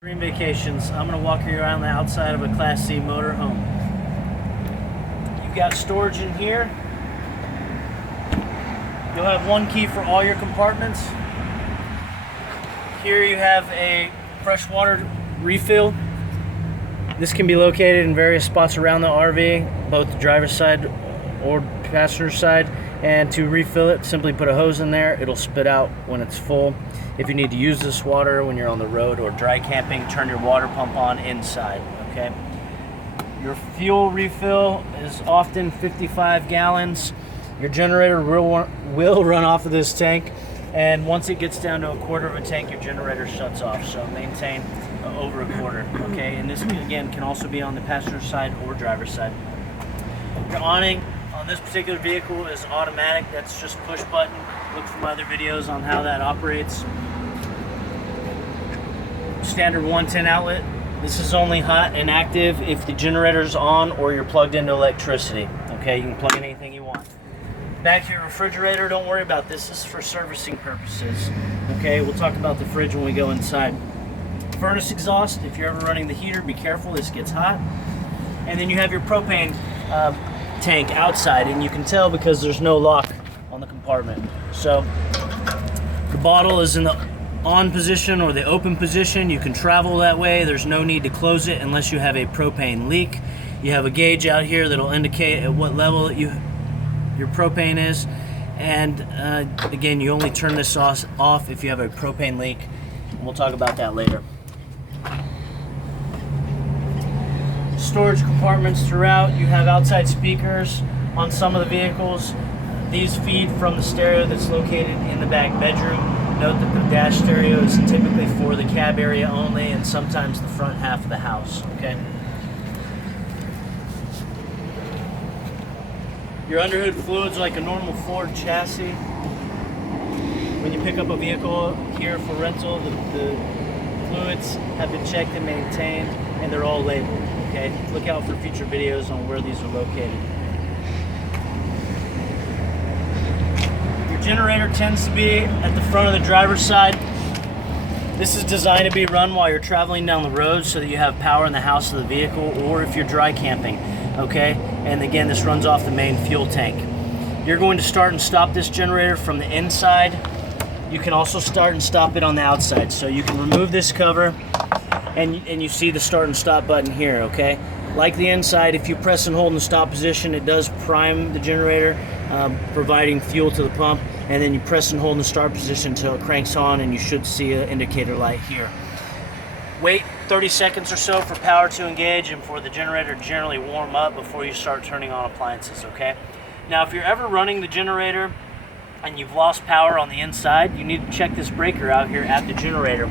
Dream Vacations. I'm going to walk you around the outside of a Class C motorhome. You've got storage in here. You'll have one key for all your compartments. Here you have a freshwater refill. This can be located in various spots around the RV, both the driver's side or passenger side. And to refill it, simply put a hose in there. It'll spit out when it's full. If you need to use this water when you're on the road or dry camping, turn your water pump on inside, okay? Your fuel refill is often 55 gallons. Your generator will run off of this tank, and once it gets down to a quarter of a tank, your generator shuts off. So maintain over a quarter, okay? And this, again, can also be on the passenger side or driver's side. Your awning on this particular vehicle is automatic. That's just push button. Look for my other videos on how that operates. Standard 110 outlet. This is only hot and active if the generator's on or you're plugged into electricity. Okay, you can plug in anything you want. Back to your refrigerator, don't worry about this. This is for servicing purposes. Okay, we'll talk about the fridge when we go inside. Furnace exhaust, if you're ever running the heater, be careful, this gets hot. And then you have your propane tank outside, and you can tell because there's no lock on the compartment. So the bottle is in the on position or the open position. You can travel that way. There's no need to close it unless you have a propane leak. You have a gauge out here that'll indicate at what level your propane is. And again, you only turn this off if you have a propane leak. We'll talk about that later. Storage compartments throughout. You have outside speakers on some of the vehicles. These feed from the stereo that's located in the back bedroom. Note that the dash stereo is typically for the cab area only and sometimes the front half of the house, okay? Your underhood fluids like a normal Ford chassis. When you pick up a vehicle here for rental, the fluids have been checked and maintained, and they're all labeled, okay? Look out for future videos on where these are located. Generator tends to be at the front of the driver's side. This is designed to be run while you're traveling down the road so that you have power in the house of the vehicle or if you're dry camping, okay? And again, this runs off the main fuel tank. You're going to start and stop this generator from the inside. You can also start and stop it on the outside. So you can remove this cover and you see the start and stop button here, okay? Like the inside, if you press and hold in the stop position, it does prime the generator, providing fuel to the pump, and then you press and hold in the start position until it cranks on, and you should see an indicator light here. Wait 30 seconds or so for power to engage and for the generator to generally warm up before you start turning on appliances, okay? Now, if you're ever running the generator and you've lost power on the inside, you need to check this breaker out here at the generator.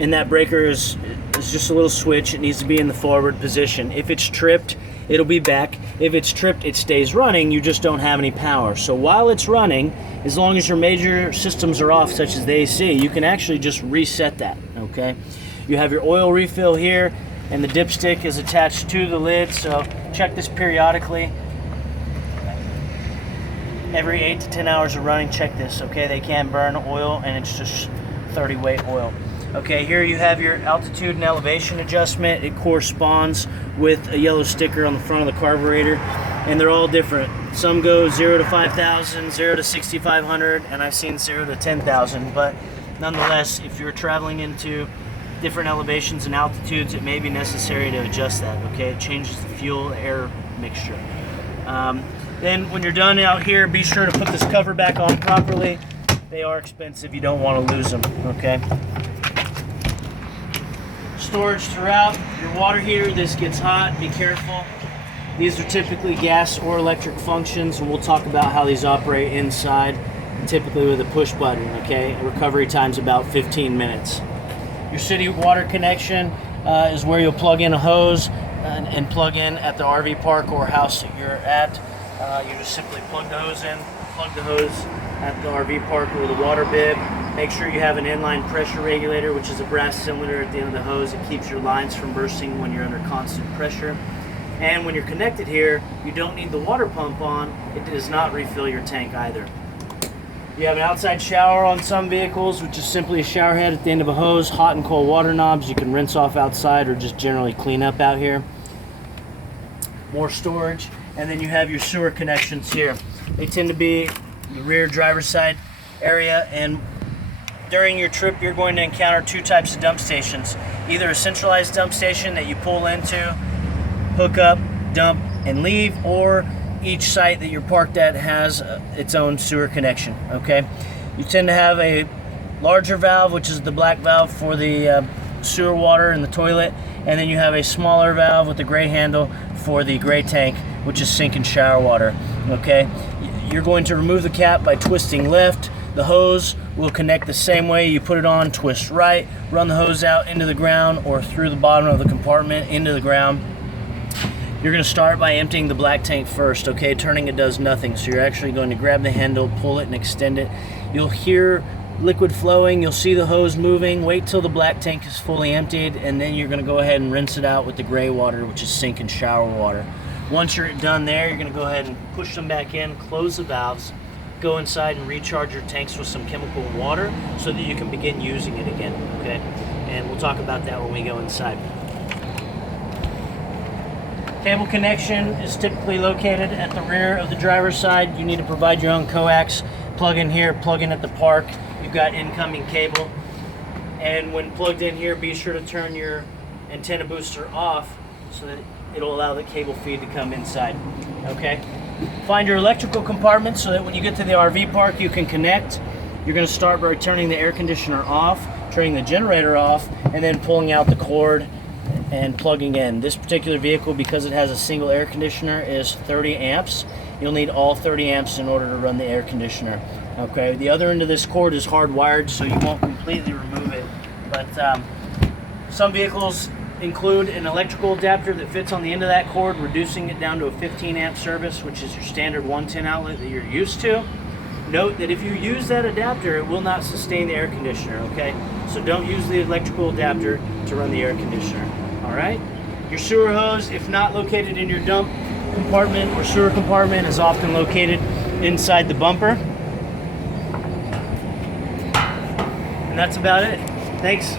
And that breaker is just a little switch. It needs to be in the forward position. If it's tripped, it'll be back. If it's tripped, it stays running. You just don't have any power. So while it's running, as long as your major systems are off, such as the AC, you can actually just reset that, okay? You have your oil refill here, and the dipstick is attached to the lid, so check this periodically. Every 8 to 10 hours of running, check this, okay? They can burn oil, and it's just 30 weight oil. Okay, here you have your altitude and elevation adjustment. It corresponds with a yellow sticker on the front of the carburetor, and they're all different. Some go 0 to 5,000, 0 to 6,500, and I've seen 0 to 10,000. But nonetheless, if you're traveling into different elevations and altitudes, it may be necessary to adjust that, okay? It changes the fuel-air mixture. Then when you're done out here, be sure to put this cover back on properly. They are expensive. You don't want to lose them, okay? Storage throughout. Your water heater, this gets hot, be careful. These are typically gas or electric functions, and we'll talk about how these operate inside, typically with a push button, okay? Recovery time's about 15 minutes. Your city water connection is where you'll plug in a hose and plug in at the RV park or house that you're at. You just simply plug the hose in, plug the hose at the RV park or the water bib. Make sure you have an inline pressure regulator, which is a brass cylinder at the end of the hose. It keeps your lines from bursting when you're under constant pressure. And when you're connected here, you don't need the water pump on. It does not refill your tank either. You have an outside shower on some vehicles, which is simply a shower head at the end of a hose, hot and cold water knobs. You can rinse off outside or just generally clean up out here. More storage, and then you have your sewer connections here. They tend to be the rear driver's side area, and during your trip you're going to encounter two types of dump stations. Either a centralized dump station that you pull into, hook up, dump, and leave, or each site that you're parked at has its own sewer connection, okay? You tend to have a larger valve, which is the black valve for the sewer water in the toilet, and then you have a smaller valve with the gray handle for the gray tank, which is sink and shower water, okay? You're going to remove the cap by twisting left. The hose will connect the same way. You put it on, twist right, run the hose out into the ground or through the bottom of the compartment into the ground. You're going to start by emptying the black tank first, okay? Turning it does nothing, so you're actually going to grab the handle, pull it, and extend it. You'll hear liquid flowing, you'll see the hose moving. Wait till the black tank is fully emptied, and then you're going to go ahead and rinse it out with the gray water, which is sink and shower water. Once you're done there, you're going to go ahead and push them back in, close the valves, go inside and recharge your tanks with some chemical water so that you can begin using it again, okay? And we'll talk about that when we go inside. Cable connection is typically located at the rear of the driver's side. You need to provide your own coax. Plug in here, plug in at the park. You've got incoming cable. And when plugged in here, be sure to turn your antenna booster off so that it'll allow the cable feed to come inside, okay? Find your electrical compartment so that when you get to the RV park, you can connect. You're gonna start by turning the air conditioner off, turning the generator off, and then pulling out the cord and plugging in. This particular vehicle, because it has a single air conditioner, is 30 amps. You'll need all 30 amps in order to run the air conditioner. Okay, the other end of this cord is hardwired, so you won't completely remove it. But some vehicles include an electrical adapter that fits on the end of that cord, reducing it down to a 15 amp service, which is your standard 110 outlet that you're used to. Note that if you use that adapter, it will not sustain the air conditioner, okay? So don't use the electrical adapter to run the air conditioner. All right, your sewer hose, if not located in your dump compartment or sewer compartment, is often located inside the bumper. And that's about it. Thanks.